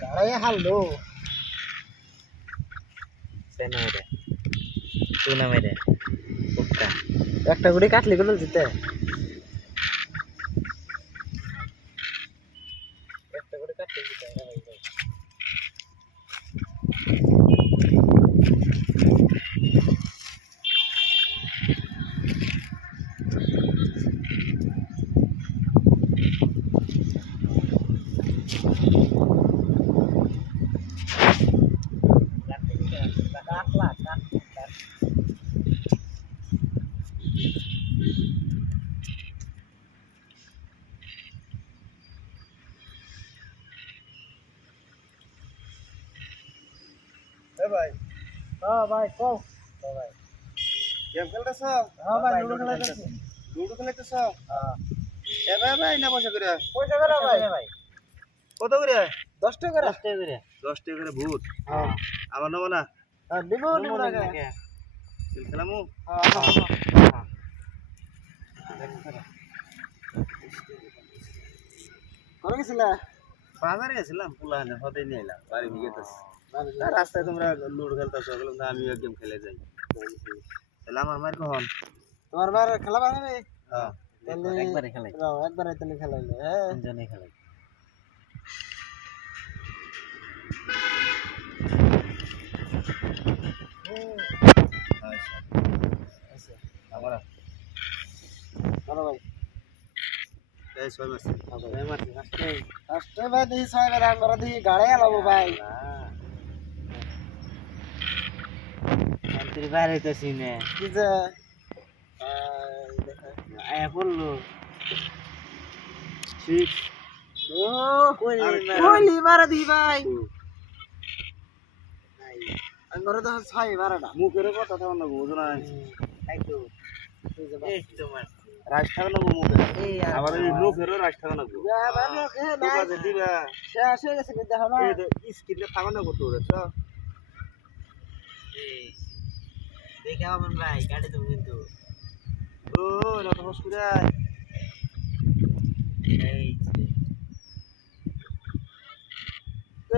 গাড়াই হাললো সেনা রে তুই না মেরে কুক্কা একটা গুড়ি কাটলি গুলো দিতে একটা গুড়ি কাটলি দিতে ভাই হ্যাঁ ভাই কও ভাই গেম খেলতেছ হ্যাঁ ভাই লুডো খেলাইতেছি লুডো খেলতেছ হ্যাঁ এ ভাই ভাই না পয়সা করে পয়সা করে ভাই কত করে 10 টাকা করে 10 টাকা করে 10 টাকা করে ভূত হ্যাঁ আমার নেব না নিবো না খেলামু হ্যাঁ করে গেছিলা বাজারে গেছিলাম পুলানে হতে নিয়ে এলাম বাড়ি নিয়ে গেতেছি রাস্তায় তোমরা লুডো খেলতেছো বললাম না আমিও গেম খেলে যাই তাহলে আমার মার কখন তোমার বার খেলা বানাবে হ্যাঁ তাহলে একবারে খেলাই একবারে তাহলে খেলাইলে হ্যাঁ তিনজনে খেলাই আচ্ছা আমার বলো ভাই এই ছয় মাস ফার্স্টে ভাই দিই 6 বার আমরা দিই গাড়ি আলাবো ভাই আন্তরি বাইরে হইতাছি না কি যে আয়া পড়লো 6 ও কইলি মারা দি ভাই আমরা তো 6 বারটা মুখের কথা থাও না বুঝো না একটু এই তো মার রাজ থাকা না মুখে এই আবার এই মুখেরও রাজ থাকা না যা বানো কে না বাজে দিবা শেষ হয়ে গেছে কিন্তু দেখো না এই তো স্কিলে থাকা না কত রে তো এই দেখে আমার ভাই গাড়ি তো কিন্তু ও না তো হসপিটাল এই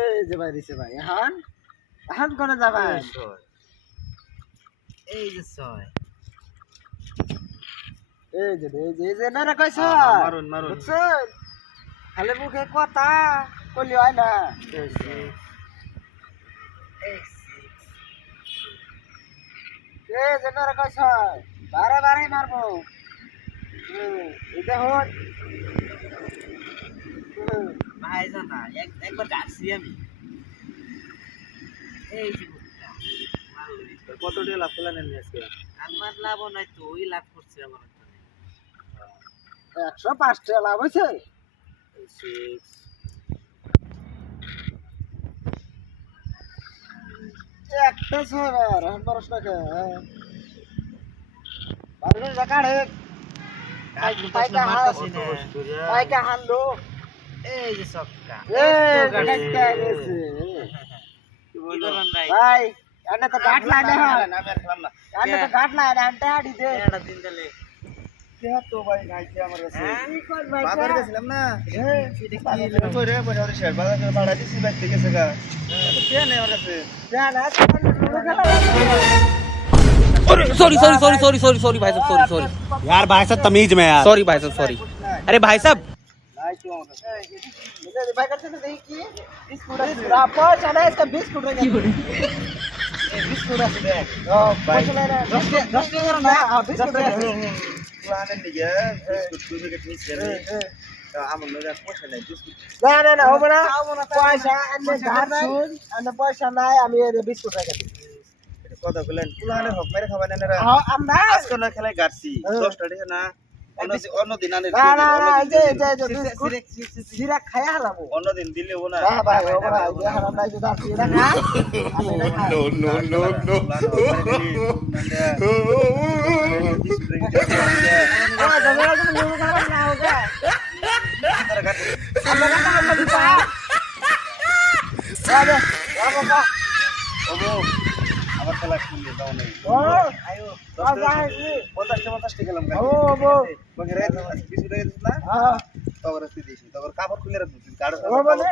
এই যে ভাই দিছে ভাই এখন এখন কোন যাবেন এই যে ছয় এই যে না কইছ মারুন মারুন বুঝছেন খালি মুখে কথা কইলি হয় না এই যে না কইছ বারে বারে মারবো এটা হন ভাই জানা একবার ডাকছি আমি এই যে কত টাকা লাভ পেলেন আজকে আমার লাভ নাই তো ওই লাভ করছে আমার 105 টাকা লাভ হয়েছে 6 একটা 6 বার এখন 12 টাকা বারো টাকা রে পাইকা হানলো এই যে সক্কা এই গাড়িটা গেছে কি বলবেন ভাই ভাই এনে তো গাট লাগে না হ্যাঁ না আমি আর খেলাম না এনে তো গাট লাগে আনতে আডি দে এটা দিন দিলে কে তো ভাই নাইছে আমার কাছে কি কর ভাই বাজারে গেছিলাম না এই কই রে বড় রে শেয়ার বাজারে ভাড়া দিছি ব্যাগ থেকে সেগা কে নেই আমার কাছে যা না sorry sorry sorry sorry sorry sorry भाई साहब सॉरी सॉरी यार भाई साहब तमीज में यार सॉरी भाई साहब सॉरी अरे भाई साहब নাই তো আমার কাছে भाई करते देखी कि बिस्कुट रापर चला इसका बिस्कुट रे बिस्कुट है भाई 10 টাকা না बिस्कुट প্লানের দিকে বিস্কুট তুমি কে ঠিক করে আমার লগে পয়সা নাই বিস্কুট না না হবে না পয়সা এনে ধার শুন এনে পয়সা নাই আমি এর বিস্কুট রেখে দিই কথা বলেন প্লানের হক মেরে খাবার নেন রে আমরা আজকে না খেলায় গাড়ছি 10 টাকা না অন্য দিন আনে না না না যে বিস্কুট জিরা খায়া হলামু অন্য দিন দিলে ও না হ্যাঁ ভাই হবে না যে হারাম নাই যদি আসি না না नो नो नो नो ও জমেরা তুমি লোক খারাপ না হোগা আমরা না আমরা দিপা আরে বাবা আবার খেলা শুনলে দাও নাই ও আয়ো আ যাই 50 টাকা গেলাম ও বো বগেরে বিস্কুট রেখে দিস না হ্যাঁ তগর তুই দিস তগর কাপড় খুলে রাখবি তুই কাড়ো ও বলে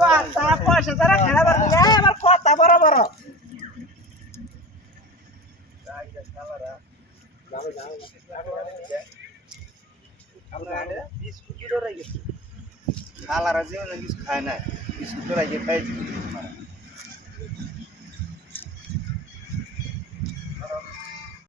কথা পয়সা তারা খেলা বার দিলে আমার কথা বড় বড় খালারা যে কিছু খায় না বিস্কুট রাখে খাই